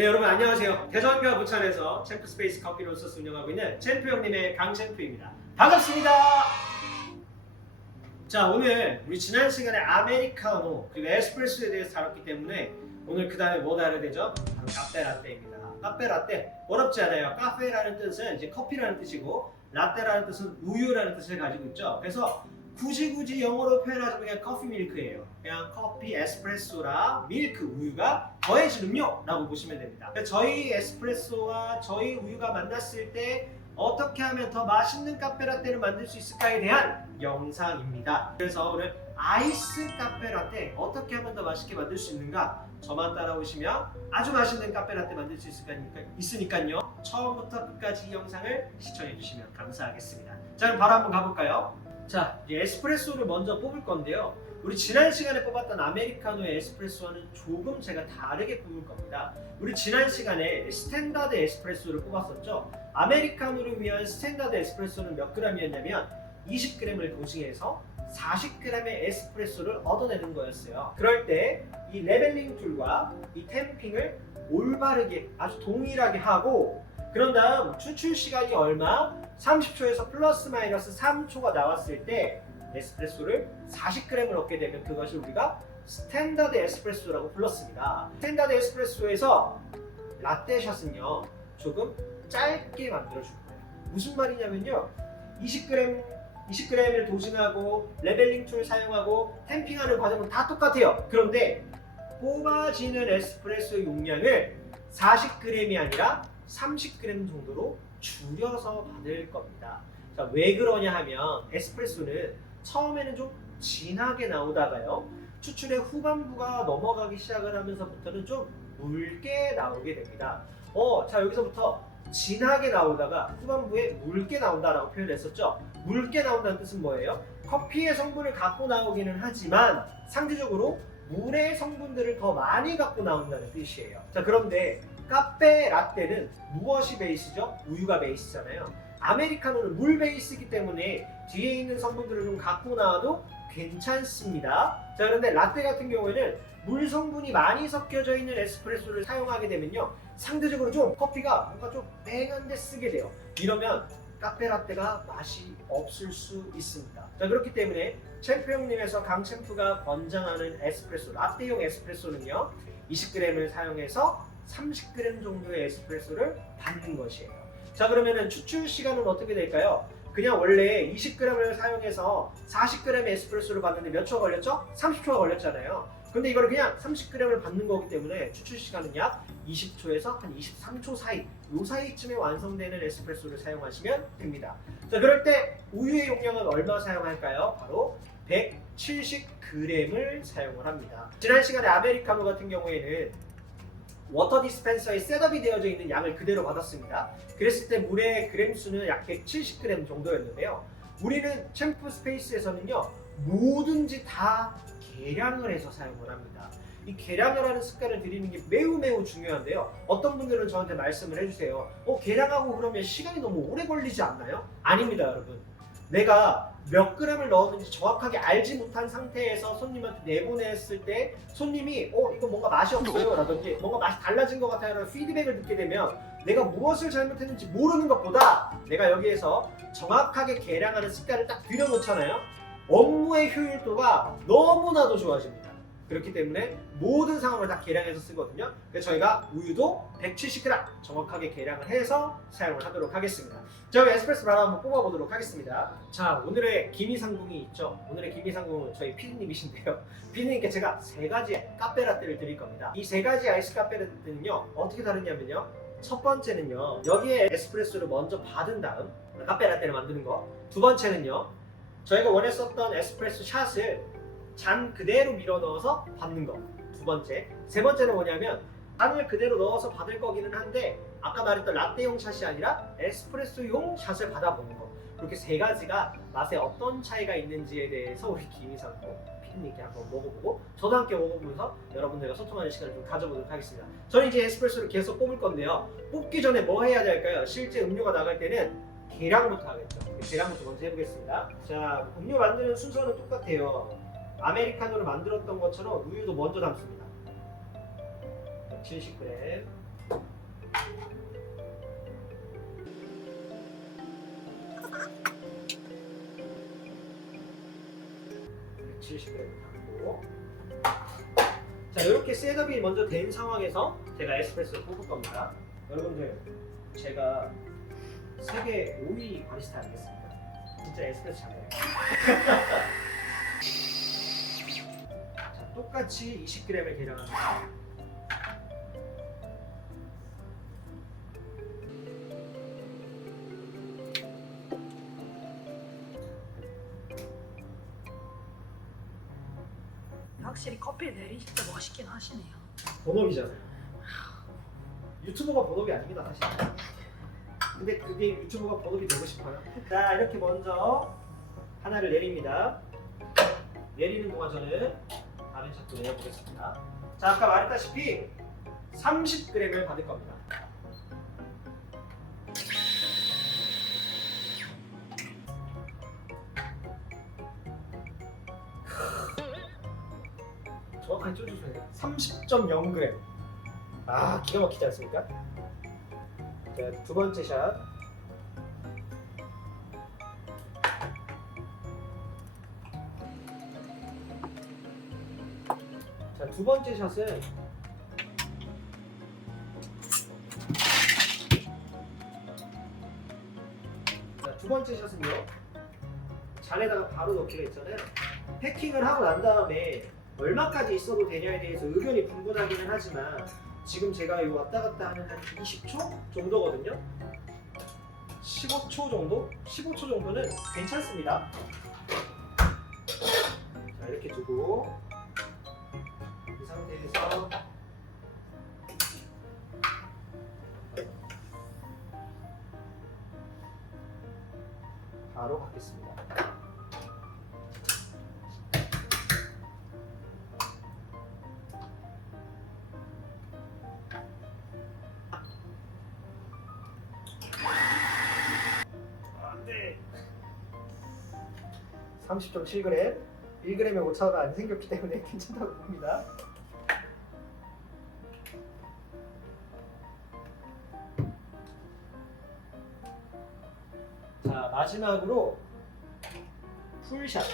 네, 여러분 안녕하세요. 대전과 부천에서 챔프스페이스 커피로서스 운영하고 있는 챔프 형님의 강챔프입니다. 반갑습니다. 자, 오늘 우리 지난 시간에 아메리카노 그리고 에스프레소에 대해서 다뤘기 때문에 오늘 그 다음에 뭐 다뤄야 되죠? 바로 카페라떼입니다. 카페라떼 어렵지 않아요. 카페라는 뜻은 이제 커피라는 뜻이고 라떼라는 뜻은 우유라는 뜻을 가지고 있죠. 그래서 굳이 영어로 표현하자면 그냥 커피 밀크예요. 그냥 커피, 에스프레소랑 밀크, 우유가 더해진 음료라고 보시면 됩니다. 저희 에스프레소와 저희 우유가 만났을 때 어떻게 하면 더 맛있는 카페라떼를 만들 수 있을까에 대한 영상입니다. 그래서 오늘 아이스 카페라떼 어떻게 하면 더 맛있게 만들 수 있는가, 저만 따라오시면 아주 맛있는 카페라떼 만들 수 있으니까요. 처음부터 끝까지 이 영상을 시청해 주시면 감사하겠습니다. 자, 그럼 바로 한번 가볼까요? 자, 이제 에스프레소를 먼저 뽑을 건데요. 우리 지난 시간에 뽑았던 아메리카노의 에스프레소와는 조금 제가 다르게 뽑을 겁니다. 우리 지난 시간에 스탠다드 에스프레소를 뽑았었죠. 아메리카노를 위한 스탠다드 에스프레소는 몇 g이었냐면 20g을 도징해서 40g의 에스프레소를 얻어내는 거였어요. 그럴 때 이 레벨링 툴과 이 템핑을 올바르게 아주 동일하게 하고, 그런 다음 추출 시간이 얼마? 30초에서 플러스 마이너스 3초가 나왔을 때 에스프레소를 40g을 얻게 되면 그것을 우리가 스탠다드 에스프레소라고 불렀습니다. 스탠다드 에스프레소에서 라떼샷은요 조금 짧게 만들어줄 거예요. 무슨 말이냐면요, 20g을 도징하고 레벨링 툴 사용하고 템핑하는 과정은 다 똑같아요. 그런데 뽑아지는 에스프레소 용량을 40g이 아니라 30g 정도로 줄여서 받을 겁니다. 자, 왜 그러냐 하면 에스프레소는 처음에는 좀 진하게 나오다가요, 추출의 후반부가 넘어가기 시작을 하면서부터는 좀 묽게 나오게 됩니다. 자, 여기서부터 진하게 나오다가 후반부에 묽게 나온다라고 표현했었죠. 묽게 나온다는 뜻은 뭐예요? 커피의 성분을 갖고 나오기는 하지만 상대적으로 물의 성분들을 더 많이 갖고 나온다는 뜻이에요. 자, 그런데 카페 라떼는 무엇이 베이스죠? 우유가 베이스잖아요. 아메리카노는 물 베이스이기 때문에 뒤에 있는 성분들을 좀 갖고 나와도 괜찮습니다. 자, 그런데 라떼 같은 경우에는 물 성분이 많이 섞여져 있는 에스프레소를 사용하게 되면요, 상대적으로 좀 커피가 뭔가 좀 맹한데 쓰게 돼요. 이러면 카페 라떼가 맛이 없을 수 있습니다. 자, 그렇기 때문에 챔프 형님에서 강챔프가 권장하는 에스프레소, 라떼용 에스프레소는요 20g을 사용해서 30g 정도의 에스프레소를 받는 것이에요. 자, 그러면은 추출 시간은 어떻게 될까요? 그냥 원래 20g을 사용해서 40g의 에스프레소를 받는데 몇 초가 걸렸죠? 30초가 걸렸잖아요. 근데 이거를 그냥 30g을 받는 거기 때문에 추출 시간은 약 20초에서 한 23초 사이, 요 사이쯤에 완성되는 에스프레소를 사용하시면 됩니다. 자, 그럴 때 우유의 용량은 얼마 사용할까요? 바로 170g을 사용을 합니다. 지난 시간에 아메리카노 같은 경우에는 워터 디스펜서에 셋업이 되어져 있는 양을 그대로 받았습니다. 그랬을 때 물의 그램 수는 약 170g 정도였는데요. 우리는 챔프 스페이스에서는요 뭐든지 다 계량을 해서 사용을 합니다. 이 계량을 하는 습관을 들이는 게 매우 중요한데요. 어떤 분들은 저한테 말씀을 해주세요. 계량하고 그러면 시간이 너무 오래 걸리지 않나요? 아닙니다, 여러분. 내가 몇 g을 넣었는지 정확하게 알지 못한 상태에서 손님한테 내보냈을 때 손님이 이거 뭔가 맛이 없어요 라든지 뭔가 맛이 달라진 것 같아요 라는 피드백을 듣게 되면 내가 무엇을 잘못했는지 모르는 것보다 내가 여기에서 정확하게 계량하는 습관을 딱 들여놓잖아요. 업무의 효율도가 너무나도 좋아집니다. 그렇기 때문에 모든 상황을 다 계량해서 쓰거든요. 그래서 저희가 우유도 170g 정확하게 계량을 해서 사용을 하도록 하겠습니다. 자, 에스프레소 바로 한번 뽑아보도록 하겠습니다. 자, 오늘의 기미상궁이 있죠. 오늘의 기미상궁은 저희 피디님이신데요. 피디님께 제가 3가지 카페라떼를 드릴 겁니다. 이 3가지 아이스 카페라떼는요 어떻게 다르냐면요, 첫 번째는요 여기에 에스프레소를 먼저 받은 다음 카페라떼를 만드는 거, 두 번째는요 저희가 원했었던 에스프레소 샷을 잔 그대로 밀어 넣어서 받는 거, 두 번째. 세 번째는 뭐냐면 잔을 그대로 넣어서 받을 거기는 한데 아까 말했던 라떼용 샷이 아니라 에스프레소용 샷을 받아보는 거. 이렇게 3가지가 맛에 어떤 차이가 있는지에 대해서 우리 김희상도 피디님께 한번 먹어보고 저도 함께 먹어보면서 여러분들과 소통하는 시간을 좀 가져보도록 하겠습니다. 저는 이제 에스프레소를 계속 뽑을 건데요, 뽑기 전에 뭐 해야 될까요? 실제 음료가 나갈 때는 계량부터 하겠죠. 계량부터 먼저 해보겠습니다. 자, 음료 만드는 순서는 똑같아요. 아메리카노를 만들었던 것처럼 우유도 먼저 담습니다. 70g. 70g 담고. 자, 이렇게 셋업이 먼저 된 상황에서 제가 에스프레소를 볶을 겁니다. 여러분들, 제가 세계 5위 바리스타 아니겠습니까? 진짜 에스프레소 잘해요. 자, 똑같이 20g을 계량합니다. 확실히 커피 내리실 때 멋있긴 하시네요. 본업이잖아요. 유튜버가 본업이 아닙니다, 사실. 근데 그게 유튜버가 본업이 되고 싶어요. 자, 이렇게 먼저 하나를 내립니다. 내리는 동안 저는 다른 샷도 내려보겠습니다. 자, 아까 말했다시피 30g을 받을 겁니다. 정확하게 쪼주셔야 돼요. 30.0g. 아, 기가 막히지 않습니까? 자, 두 번째 샷. 자, 두 번째 샷은 자, 두 번째 샷은요. 잔에다가 바로 넣기로 했잖아요. 패킹을 하고 난 다음에 얼마까지 있어도 되냐에 대해서 의견이 분분하기는 하지만 지금 제가 이 왔다 갔다 하는 한 20초 정도거든요. 15초 정도? 15초 정도는 괜찮습니다. 자, 이렇게 두고 이 상태에서 바로 받겠습니다. 안돼. 30.7g, 1g의 오차가 안 생겼기 때문에 괜찮다고 봅니다. 자, 마지막으로 풀샷.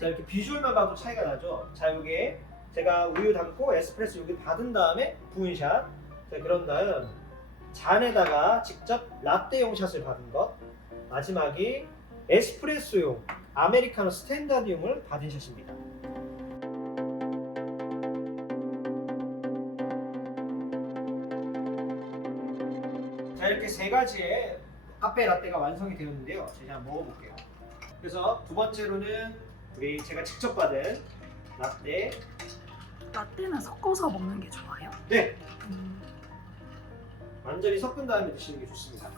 자, 이렇게 비주얼만 봐도 차이가 나죠. 자, 요게 제가 우유 담고 에스프레소 여기 받은 다음에 부은샷. 자, 그런 다음 잔에다가 직접 라떼용 샷을 받은 것. 마지막이 에스프레소용 아메리카노 스탠다드용을 받은 샷입니다. 자, 이렇게 세 가지의 카페 라떼가 완성이 되었는데요. 제가 한번 먹어볼게요. 그래서 두 번째로는 제가 직접 받은 라떼. 라떼는 섞어서 먹는 게 좋아요? 네, 완전히 섞은 다음에 드시는 게 좋습니다.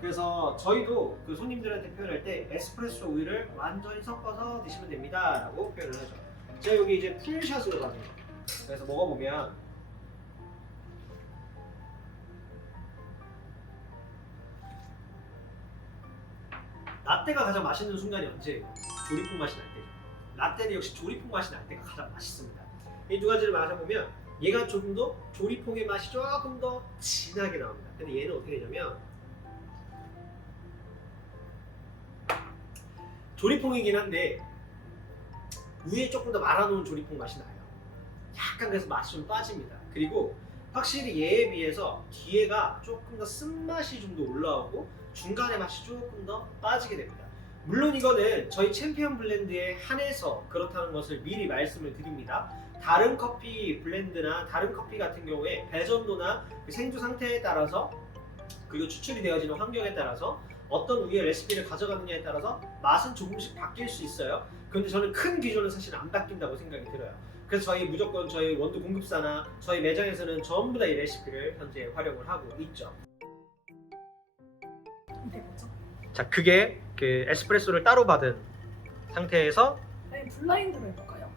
그래서 저희도 그 손님들한테 표현할 때 에스프레소 우유를 완전히 섞어서 드시면 됩니다 라고 표현을 하죠. 제가 여기 이제 풀샷으로 받은 거예요. 그래서 먹어보면 라떼가 가장 맛있는 순간이 언제예요? 조리풍 맛이 날 때죠. 라떼는 역시 조리풍 맛이 날 때가 가장 맛있습니다. 이 두 가지를 마셔보면 얘가 조금 더 조리풍의 맛이 조금 더 진하게 나옵니다. 근데 얘는 어떻게 되냐면 조리풍이긴 한데 위에 조금 더 말아놓은 조리풍 맛이 나요. 약간 그래서 맛이 좀 빠집니다. 그리고 확실히 얘에 비해서 뒤에가 조금 더 쓴맛이 좀 더 올라오고 중간에 맛이 조금 더 빠지게 됩니다. 물론 이거는 저희 챔피언 블렌드에 한해서 그렇다는 것을 미리 말씀을 드립니다. 다른 커피 블렌드나 다른 커피 같은 경우에 배전도나 그 생두 상태에 따라서 그리고 추출이 되어지는 환경에 따라서 어떤 우유의 레시피를 가져가느냐에 따라서 맛은 조금씩 바뀔 수 있어요. 그런데 저는 큰 기준은 사실 안 바뀐다고 생각이 들어요. 그래서 저희 무조건 저희 원두 공급사나 저희 매장에서는 전부 다 이 레시피를 현재 활용을 하고 있죠. 이게 뭐죠? 자, 그게 그 에스프레소를 따로 받은 상태에서 네, 블라인드로 해볼까요?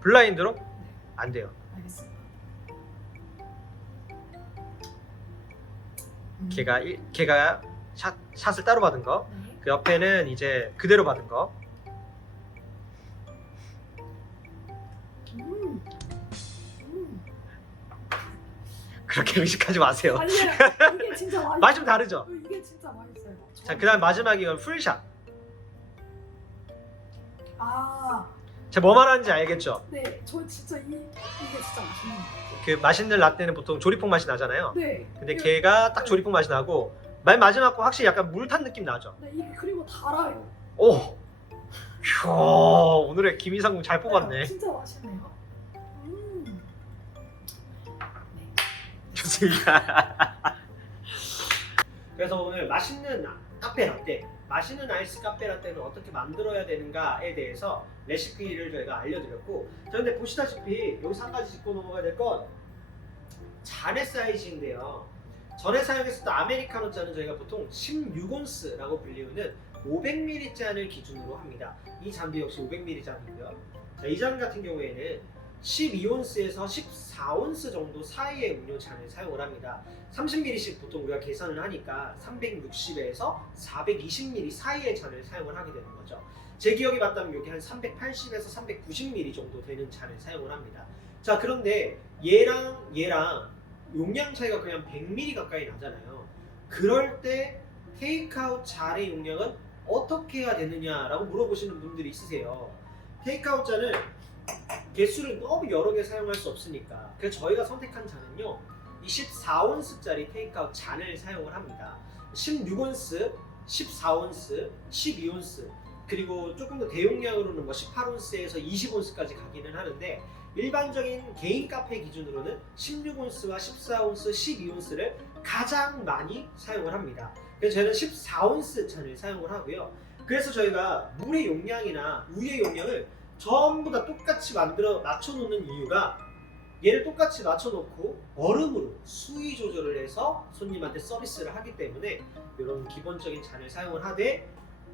블라인드로 안 돼요. 알겠습니다. 걔가 샷을 따로 받은 거. 네. 그 옆에는 이제 그대로 받은 거. 음. 그렇게 의식하지 마세요. 아니야, 이게 진짜 맛있어요. 맛이 좀 다르죠? 이게 진짜 맛있어요. 자, 그다음 마지막에 이건 풀샷. 아, 제가 뭐 말하는지 알겠죠? 네, 저 진짜 이게 진짜 맛있는 거. 그 맛있는 라떼는 보통 조리퐁 맛이 나잖아요. 네. 근데 걔가 딱 조리퐁 맛이 나고 맨 마지막 거 확실히 약간 물 탄 느낌 나죠? 네, 이게 그리고 달아요. 오! 휴, 오늘의 김이상궁 잘 뽑았네. 진짜 맛있네요. 네. 좋습니다. 그래서 오늘 맛있는 카페 라떼, 맛있는 아이스 카페 라떼는 어떻게 만들어야 되는가에 대해서 레시피를 저희가 알려드렸고, 자, 근데 보시다시피 여기서 한 가지 짚고 넘어가야 될 건 잔의 사이즈인데요. 전에 사용했었던 아메리카노 잔은 저희가 보통 16온스라고 불리우는 500ml 잔을 기준으로 합니다. 이 잔도 역시 500ml 잔이고요. 자, 이 잔 같은 경우에는 12온스에서 14온스 정도 사이의 음료 잔을 사용을 합니다. 30ml씩 보통 우리가 계산을 하니까 360에서 420ml 사이의 잔을 사용을 하게 되는 거죠. 제 기억이 맞다면 여기 한 380에서 390ml 정도 되는 잔을 사용을 합니다. 자, 그런데 얘랑 용량 차이가 그냥 100ml 가까이 나잖아요. 그럴 때 테이크아웃 잔의 용량은 어떻게 해야 되느냐라고 물어보시는 분들이 있으세요. 테이크아웃 잔을 개수를 너무 여러 개 사용할 수 없으니까, 그래서 저희가 선택한 잔은요, 이 14온스짜리 테이크아웃 잔을 사용을 합니다. 16온스, 14온스, 12온스, 그리고 조금 더 대용량으로는 뭐 18온스에서 20온스까지 가기는 하는데, 일반적인 개인 카페 기준으로는 16온스와 14온스, 12온스를 가장 많이 사용을 합니다. 그래서 저희는 14온스 잔을 사용을 하고요. 그래서 저희가 물의 용량이나 우유의 용량을 전부 다 똑같이 맞춰놓는 이유가, 얘를 똑같이 맞춰놓고 얼음으로 수위 조절을 해서 손님한테 서비스를 하기 때문에 이런 기본적인 잔을 사용을 하되,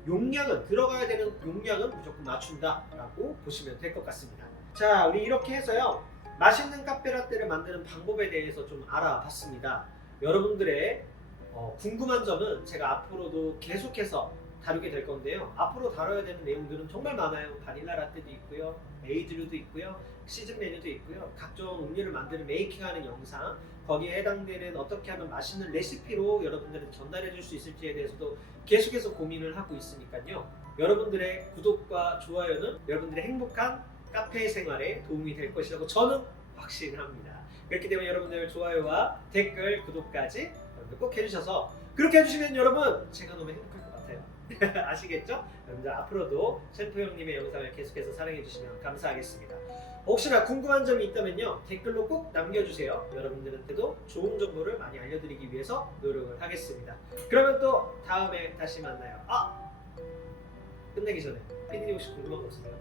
용량은, 들어가야 되는 용량은 무조건 맞춘다라고 보시면 될 것 같습니다. 자, 우리 이렇게 해서요, 맛있는 카페라떼를 만드는 방법에 대해서 좀 알아봤습니다. 여러분들의 궁금한 점은 제가 앞으로도 계속해서 다루게 될 건데요. 앞으로 다뤄야 되는 내용들은 정말 많아요. 바닐라 라떼도 있고요, 에이드류도 있고요, 시즌 메뉴도 있고요, 각종 음료를 만드는 메이킹하는 영상, 거기에 해당되는 어떻게 하면 맛있는 레시피로 여러분들한테 전달해 줄 수 있을지에 대해서도 계속해서 고민을 하고 있으니까요. 여러분들의 구독과 좋아요는 여러분들의 행복한 카페 생활에 도움이 될 것이라고 저는 확신합니다. 그렇기 때문에 여러분들 좋아요와 댓글, 구독까지 여러분들 꼭 해주셔서, 그렇게 해주시면 여러분 제가 너무 행복할 것 같아요. 아시겠죠? 여러분들 앞으로도 챔프 형님의 영상을 계속해서 사랑해주시면 감사하겠습니다. 혹시나 궁금한 점이 있다면요, 댓글로 꼭 남겨주세요. 여러분들한테도 좋은 정보를 많이 알려드리기 위해서 노력을 하겠습니다. 그러면 또 다음에 다시 만나요. 끝내기 전에 피디님 혹시 궁금한 거 없으세요?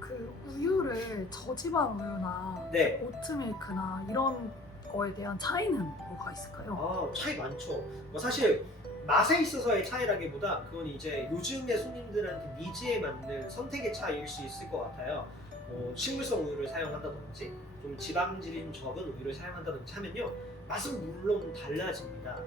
그 우유를 저지방 우유나 네. 오트밀크나 이런 거에 대한 차이는 뭐가 있을까요? 차이 많죠. 사실 맛에 있어서의 차이라기보다 그건 이제 요즘의 손님들한테 니즈에 맞는 선택의 차이일 수 있을 것 같아요. 식물성 우유를 사용한다든지 좀 지방질이 적은 우유를 사용한다든지 하면요, 맛은 물론 달라집니다.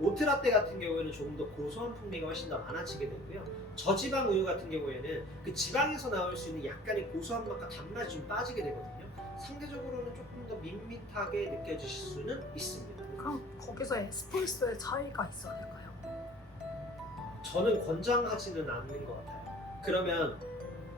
오트라떼 같은 경우에는 조금 더 고소한 풍미가 훨씬 더 많아지게 되고요. 저지방 우유 같은 경우에는 그 지방에서 나올 수 있는 약간의 고소한 맛과 단맛이 좀 빠지게 되거든요. 상대적으로는 조금 더 밋밋하게 느껴지실 수는 있습니다. 그럼 거기서 에스프레소의 차이가 있어야 될까요? 저는 권장하지는 않는 것 같아요. 그러면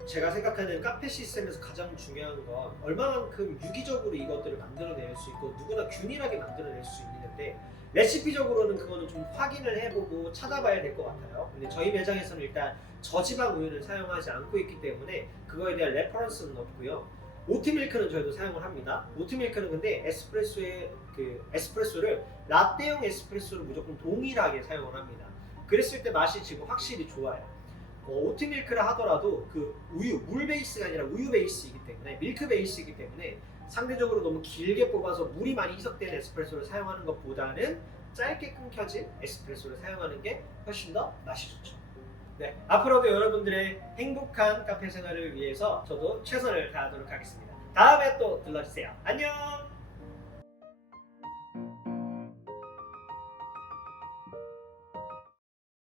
제가 생각하는 카페 시스템에서 가장 중요한 건 얼마만큼 유기적으로 이것들을 만들어낼 수 있고 누구나 균일하게 만들어낼 수 있는데, 레시피적으로는 그거는 좀 확인을 해보고 찾아봐야 될 것 같아요. 근데 저희 매장에서는 일단 저지방 우유를 사용하지 않고 있기 때문에 그거에 대한 레퍼런스는 없고요. 오트밀크는 저희도 사용을 합니다. 오트밀크는 근데 에스프레소를 라떼용 에스프레소를 무조건 동일하게 사용을 합니다. 그랬을 때 맛이 지금 확실히 좋아요. 오트밀크를 하더라도 그 우유, 물 베이스가 아니라 우유 베이스이기 때문에, 밀크 베이스이기 때문에 상대적으로 너무 길게 뽑아서 물이 많이 희석된 에스프레소를 사용하는 것보다는 짧게 끊겨진 에스프레소를 사용하는 게 훨씬 더 맛이 좋죠. 네, 앞으로도 여러분들의 행복한 카페 생활을 위해서 저도 최선을 다하도록 하겠습니다. 다음에 또 들러주세요. 안녕!